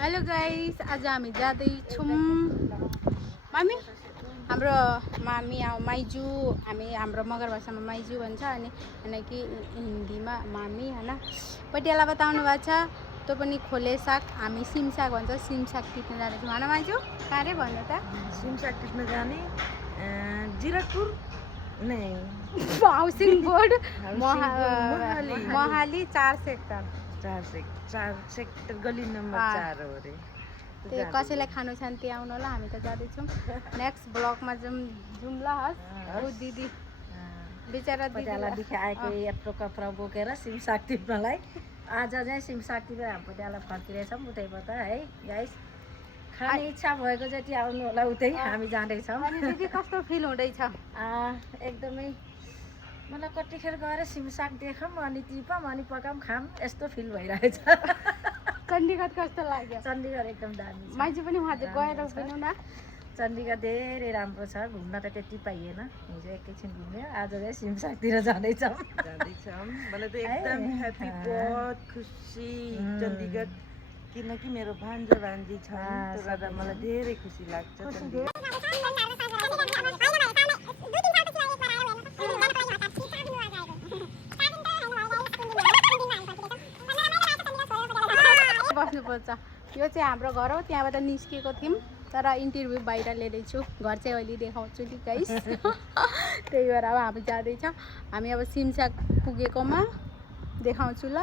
Hello guys, आज हामी जाँदैछौँ मामी, हाम्रो मामी माइजू, हाम्रो मगर भाषामा माइजू भन्छ अनि कि हिन्दीमा मामी हैन। पटियाला बताउनु भएको छ। त्यो पनि खोले साग, हामी सिमसाग भन्छ। सिमसाग टिप्न जाँदैछौँ हैन माइजू? कहाँ रे भन्नु त? सिमसाग टिप्न जाने जिरकपुर नै housing board Mohali 4 sector 4 sector गली नम्बर 4 हो रे। त्यो कसैलाई खानु छ भने त्यहाँ आउनु होला। हामी त जाँदैछौँ। नेक्स्ट ब्लगमा जाउँ ल। ओ दिदी बिचरा पटियालादेखि आएको यत्रो कपडा बोकेर सिमसाग टिप्नलाई आज चाहिँ सिमसाग टिपेर हामी पटियाला फर्किरहेछौँ उतैबाट है गाइस। खाने इच्छा भएको जति आउनु होला उतै हामी जाँदैछौँ। अनि दिदी कस्तो फिल हुँदैछ? एकदमै मलाई कतिखेर गएर सिमसाग देखौँ अनि टिपौँ अनि पकाऊँ खाऊँ यस्तो फिल भइरहेछ। चण्डीगढ कस्तो लाग्यो? चण्डीगढ एकदम दामी छ। माइजू पनि उहाँ गएर उभिनु न। चण्डीगढ धेरै राम्रो छ, घुम्न त त्यति पाइएन। हिजो एकैछिन घुम्यो, आज चाहिँ सिमसागतिर जाँदैछौँ। मलाई त एकदम ह्याप्पी, बहुत खुसी चण्डीगढ, किनकि मेरो भान्जा भान्जी छ, त्यसले गर्दा मलाई धेरै खुसी लाग्छ चण्डीगढ। बस्नुपर्छ। यो चाहिँ हाम्रो घर हो, त्यहाँबाट निस्केको थियौँ तर इन्टरभ्यू बाहिर ल्याइदिन्छु। घर चाहिँ अहिले देखाउँछु नि गाइस। त्यही भएर अब हामी जाँदैछ। हामी अब सिमसाग पुगेकोमा देखाउँछु ल।